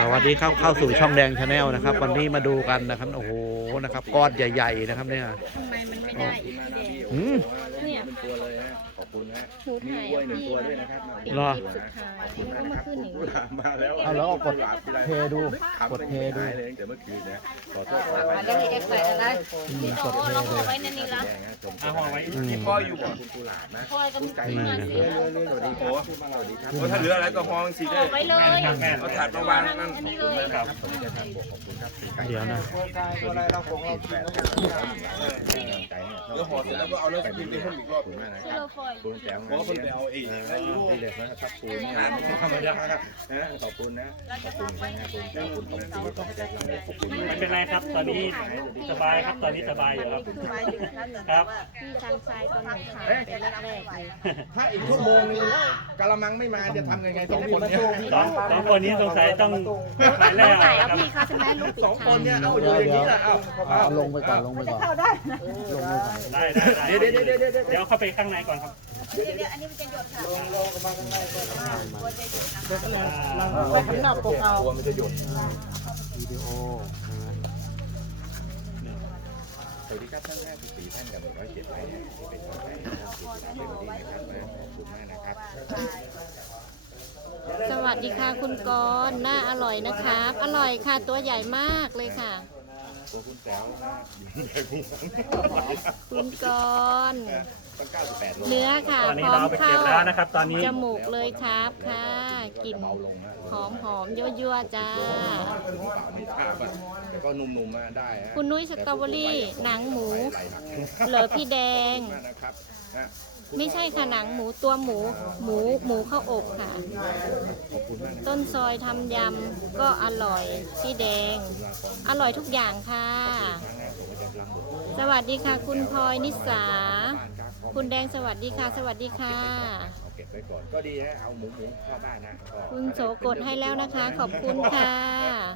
สวัสดีครับเข้าสู่ช่องแดงชาแนลนะครับ วันนี้มาดูกันนะครับโอ้โหนะครับก้อนใหญ่ ๆ นะครับเนี่ยทำไมมันไม่ได้อีกพี่แดงอืม คุณนะหนูถ่ายกล้วยหนึ่งพี่ตัวนะด้วยนะครับปิดเหรอ คลิปสุดท้ายมันก็มาขึ้นอย่างนี้มาแล้วเอาแล้วก็กดเทดูขับกดเทดู เลยตั้งแต่เมื่อคืนนะขอโทษอันนี้แกใส่อะไรอืมพี่กโตดเทเราดูห่อไว้ในนี้ละ อะห่อไว้อืมที่พ่ออยู่บ่คุณกุหลาบนะพลอยกับคุณไก่นี่มานะเรื่อยๆเรื่อยๆสวัสดีครับพูดมาสวัสดีครับ โอ้ถ้าเหลืออะไรก็พอสิห่ได้อไว้เลยเอาถาดมาวางนั่นอันนี้เลยครับผมจะทำบวกขอบคุณครับคุณไก่เดี๋ยวนะอะไร เราของเรากินแล้วไก่เนี่ยแล้วห่อเสร็จแล้วก็เอาเนื้อกินไปเพิ่มอีกรอบขอบคุณมากนะที่ครัเราบฟอยคุณแจ๋วเพราะว่าคนไปเอาเองได้ยูที่เหลือนะครับคุณนะไม่ใช่ธรรมดานะขอบคุณนะเราจะวางไว้ในนี้เลยขอบคุณขอบคุณไม่เป็นไรครับ ตอนนี้สบายครับ ตอนนี้สบายอยู่ครับครับพี่ทางซ้ายตอนหนูถ่ายเป็นแรกๆเลยถ้าอีกชั่วโมงนึงกะละมังไม่มาจะทำยังไงสองคนเนี่ยสองสองคนนี้สงสัยต้องไปแล้ต้องวถ่ายเอาครับพี่เขาใช่ไหมลูกปิดสองคทานงเนี่ยเอาอยู่อย่างนี้แหละเอาเอาลงไปก่อนลงไปก่อนลงไปก่อนได้ได้ได้เดี๋ยวเดี๋ยวเดี๋ยวเดี๋ยวเดี๋ยวเดี๋ยวเข้าไปข้างในก่อนครับไปข้างหน้าปกเอาตัวมันจะหยดวิดีโอนะสวัสดีครับท่าน54ท่านกับ107ไลค์เนี่ยเป็นกำลังใจให้ท่านสุดท้ายในวันนี้นะครับขอบคุณมากนะครับ สวัสดีค่ะคุณกรณ์น่าอร่อยนะครับ อร่อยค่ะตัวใหญ่มากเลยค่ะ ตัวคุณแจ๋วนะใหญ่พุ่งคุณกรณ์ตั้ง98โลเนื้อค่ะตอนนี้พร้อเรามไปเข้าเก็บแล้วนะครับ ตอนนี้จมูกเลยครับค่ะกลิ่นเบาลงนะหอมหอมๆยั่วๆจ้า เปล่าไม่ทราบอะแต่ก็นุ่มๆมาได้ฮะคุณนุ้ยสตรอเบอรี่หนังหมูไหลหนักเหลือพี่แดง มากนะครับฮะ ไม่ใช่ค่ะหนังหมูตัวหมู หมูหมูข้าวอบค่ะ ขอบคุณมากนะต้นซอยทำยำก็อร่อยพี่แดง อร่อยทุกอย่างค่ะสวัสดีค่ะ คุณพลอยนิสาคุณแดงสวัสดีค่ะ สวัสดีค่ะ เอาเก็บไว้ก่อนก็ดีฮะเอาหมูหมูเข้าบ้านนะก็คุณโสกดให้แล้วนะคะ ขอบคุณค่ะ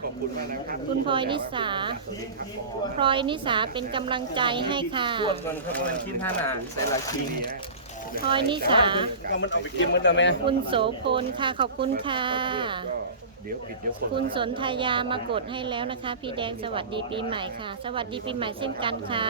ขอบคุณมากนะครับคุณพลอยนิสา สวัสดีครับขอบคุณพลอยนิสาเป็นกำลังใจให้ค่ะขวดก่อนครับมันกินท่านาแต่ละชิ้น ดีนะ พลอยนิสา ก็มันเอาไปกินมันได้ไหมคุณโสพลค่ะขอบคุณค่ะก็เดี๋ยวผิดเดี๋ยวคนคุณสนธยามากดให้แล้วนะคะ พี่แดงสวัสดีปีใหม่ค่ะ สวัสดีปีใหม่เช่นกันค่ะ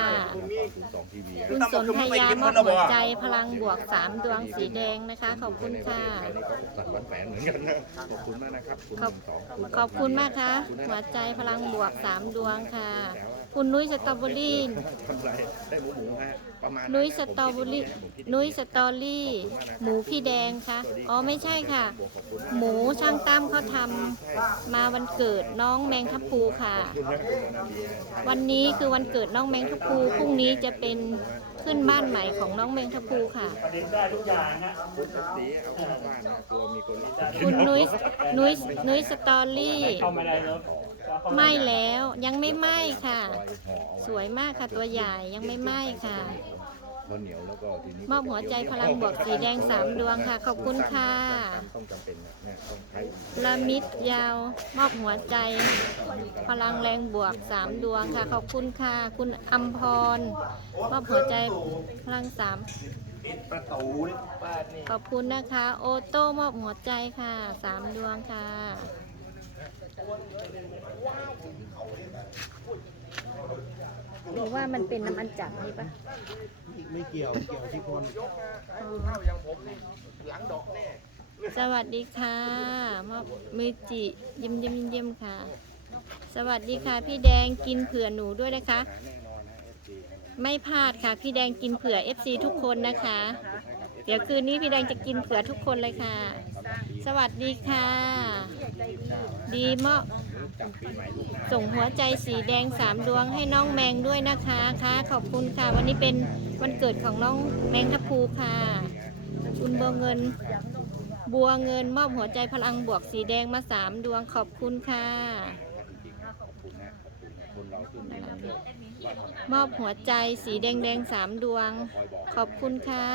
สองทีวี คุณสนธยามอบหัวใจพลังบวกสามดวงสีแดงนะคะ ขอบคุณค่ะ ใครนี่ก็ตัดวันแฝงเหมือนกันนะ ขอบคุณมากนะครับ คุณขอบสอง ขอบคุณมากค่ะ หัวใจพลังบวกสามดวงค่ะ คุณนุ้ยสตรอเบอรี่ทำไรได้หมูหมูฮะประมาณนุ้ยสตรอเบอรี่นุ้ยสตอรี่ หมูพี่แดงค่ะอ๋อไม่ใช่ค่ะ หมูช่างตั้มเขาทำมาวันเกิดน้องแมงทับพลูค่ะ วันนี้คือวันเกิดน้องแมงทับพลูพรุ่งนี้จะเป็นขึ้นบ้านใหม่ของน้องแมงทับพลูค่ะประเด็นได้ทุกอย่างนะคุณสีเอาเข้าบ้านนะตัวมีคนรีบคุณนุ้ยนุ้ยนุ้ยสตอรี่เข้า ไม่ได้แล้วไหม่แล้วยังไม่ไหม้ค่ะ สวยมากค่ะตัวใหญ่ยังไม่ไหม้ค่ะข้าวเหนียวแล้วก็ทีนี้มอบหัวใจพลังบวกสีแดงสามดวงค่ะ ขอบคุณค่ะต้องจำเป็นนะต้องใช้ละมิดยาว มอบหัวใจ พลังแรงบวกสามดวงค่ะ ขอบคุณค่ะ คุณอัมพร มอบหัวใจพลังสามประตูนี่ป้านี่ขอบคุณนะคะ โอโต้มอบหัวใจค่ะสามดวงค่ะ หรือว่ามันเป็นน้ำอันจับนี่ปะไม่เกี่ยวเกี่ยวที่คนสวัสดีค่ะ มอบมือจิยิ้มยิ้มยิ้มยิ้มค่ะ สวัสดีค่ะ พี่แดงกินเผื่อหนูด้วยนะคะ ไม่พลาดค่ะ พี่แดงกินเผื่อ FC ทุกคนนะคะ เดี๋ยวคืนนี้พี่แดงจะกินเผื่อทุกคนเลยค่ะ สวัสดีค่ะ ดีมากส่งหัวใจสีแดงสามดวงให้น้องแมงด้วยนะคะค่ะขอบคุณค่ะ วันนี้เป็นวันเกิดของน้องแมงทับพลูค่ะ คุณบัวเงิน บัวเงินมอบหัวใจพลังบวกสีแดงมาสามดวงขอบคุณค่ะมอบหัวใจสีแดงแดงๆสามดวง ขอบคุณค่ะ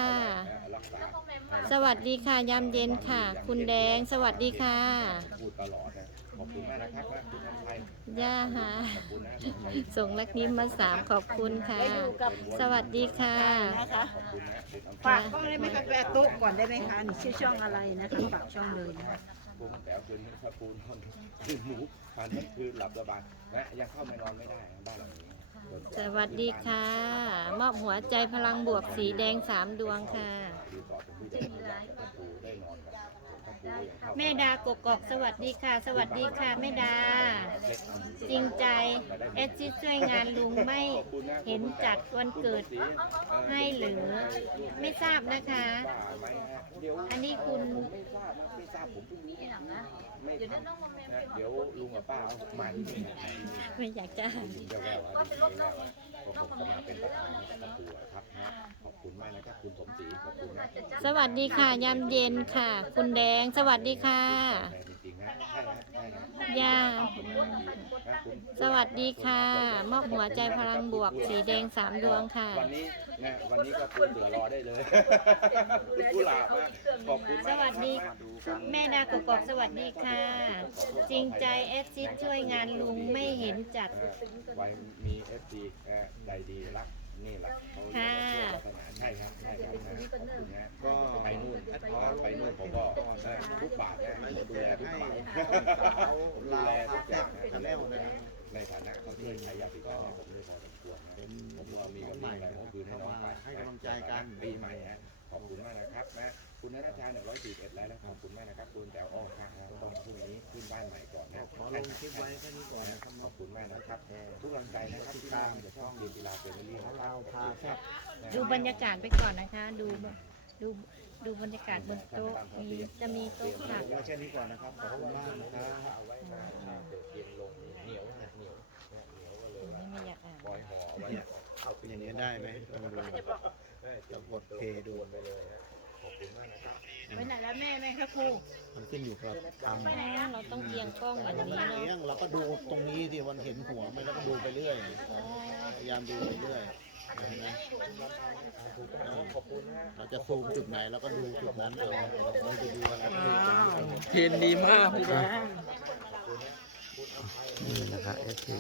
สวัสดีค่ะยามเย็นค่ะ คุณแดงสวัสดีค่ะพูดตลอดนะขอบคุณมากนะครับว่าคุณทำไทยย่าฮะขอบคุณนะส่งลักนิ้มมาสามขอบคุณค่ะ สวัสดีค่ะ นะคะฝากกล้องได้ไหมคะแปะโต๊ะก่อนได้ไหมคะนี่ชื่อช่องอะไรนะคะฝากช่องเลยนะคะ ผมแต่เอาคืนนี้ถ้าปูนอนคืนหมูผ่านทั้งคืนหลับสบายนะยังเข้ามานอนไม่ได้บ้านหลังนี้ สวัสดีค่ะ มอบหัวใจพลังบวกสีแดงสามดวงค่ะ แม่ดากกอกสวัสดีค่ะ สวัสดีค่ะแม่ดาเล็กจริงใจเอสซีช่วยงานลุงไม่เห็นจัดวันเกิดให้หรือ ไม่ทราบนะคะว่าไหมฮะเดี๋ยวอันนี้คุณไม่ทราบนะไม่ทราบผมเพิ่งรู้ไม่ทำนะเดี๋ยวลุงกับป้าเอามาที่นี่นะไม่อยากจะ ลุงจะว่าว่าดีแล้วว่าก็ผมจะมาเป็นประธานให้กับตัวครับนะขอบคุณมากนะครับคุณสมศรีขอบคุณนะสวัสดีค่ะยามเย็นค่ะ คุณแดงสวัสดีค่ะแต่จริงๆนะใช่ครับใช่ครับย่านะคุณสวัสดีค่ะ มอบหัวใจพลังบวกสีแดงสามดวงค่ะ วันนี้นะวันนี้ก็ปูเสือรอได้เลยคุณกุหลาบนะขอบคุณมากสวัสดีมาดูกันแม่ดากกอกสวัสดีค่ะ จริงใจเอสซีช่วยงานลุงไม่เห็นจัดเอ่อไว้มีเอฟซีใจดีรักนี่แหละเขาเรียกว่าศาสนาใช่ครับใช่ครับนะขอบคุณนะก็ไปนู่นพอไปนู่นผมก็ได้ทุกบาทนะดูแลทุกบาทดูแลทุกอย่างนะในฐานะเขาที่ใช้ยาสีฟันให้ผมด้วยพอสมควรนะผมก็มีกำลังใจผมคืนให้น้องไปให้กำลังใจกัน ปีใหม่ฮะขอบคุณมากนะครับนะคุณนัทชาหนึ่งร้อยสี่เอ็ดแล้วนะขอบคุณมากนะครับคุณแต่อ้อค่ะต้องพ รุ่งนี้ขึ้นบ้านใหม่ก่อนนะขอลงคลิปไว้แค่นี้ก่อนนะครับขอบคุณมากนะครับ ทุกกำลังใจนะครับที่ตามเดี๋ยวช่องดีกีฬาเฟรนลี่ของเราพาแซ่บดูบรรยากาศไปก่อนนะคะ ดูดูดูบรรยากาศบนโต๊ะมีจะมีโต๊ะผักไว้แค่นี้ก่อนนะครับขอบคุณมากนะครับเอาไว้มาเดี๋ยวเย็นลงเหนียวนะเหนียวนะเหนียวก็เลยว่าไม่อยากอ่านปล่อยห่อไว้เอาไปอย่างนี้ได้ไหมลองดูจะกดเพย์ดูไปเลยฮะ ขอบคุณมากนะครับไปไหนแล้วแม่แม่ครับครู มันขึ้นอยู่กับทำเราต้องเอียงกล้องแบบนี้เลี้ยเนาะงเราก็ดูตรงนี้ที่มันเห็นหัวมันแล้วก็ดูไปเรื่อยพยายามดูไปเรื่อยเห็นไหมเออเราจะซูมจุดไหนเราก็ดูจุดนั้นเอาเราจะดูอะไรก็ดูจุดนั้นเอาเทียนดีมากพี่แดงนี่นะครับเอซี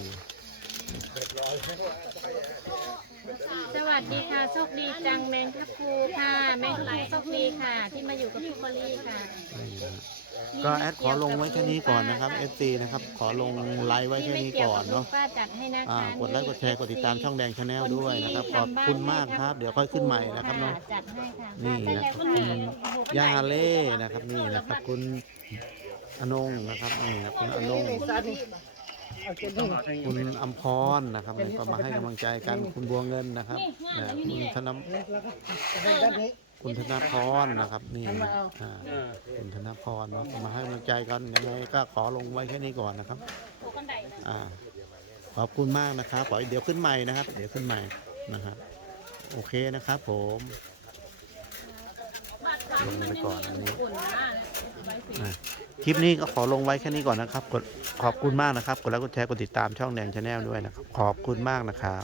สวัสดีค่ะ โชคดีจังแมงทับครูค่ะ แมงทับครูโชคดีค่ะ ที่มาอยู่กับพี่เบอรี่ค่ะ ก็แอดขอลงไว้แค่นี้ก่อนนะครับ FC นะครับ ขอลงไลฟ์ไว้แค่นี้ก่อนเนาะ ป้าจัดให้นะคะอ่ากดไลค์ กดแชร์ กดติดตามช่องแดงชาแนลด้วยนะครับ ขอบคุณมากครับ เดี๋ยวค่อยขึ้นใหม่นะครับเนาะ จัดให้ค่ะนี่นะครับคุณย่าเล่นะครับนี่นะครับคุณอนงนะครับนี่นะคุณอนง คุณอัมพรนะครับนี่ก็มาให้กำลังใจกันคุณบัวเงินนะครับนะคุณธนคุณธนพรนะครับนี่อ่าคุณธนพรเนาะก็มาให้กำลังใจกันยังไงก็ขอลงไว้แค่นี้ก่อนนะครับอ่าขอบคุณมากนะครับขอเดี๋ยวขึ้นใหม่นะครับ เดี๋ยวขึ้นใหม่นะครับ โอเคนะครับผมลงไปก่อนอันนี้อะ คลิปนี้ก็ขอลงไว้แค่นี้ก่อนนะครับกดขอบคุณมากนะครับ กดไลค์กดแชร์กดติดตามช่องแดงชาแนลด้วยนะครับ ขอบคุณมากนะครับ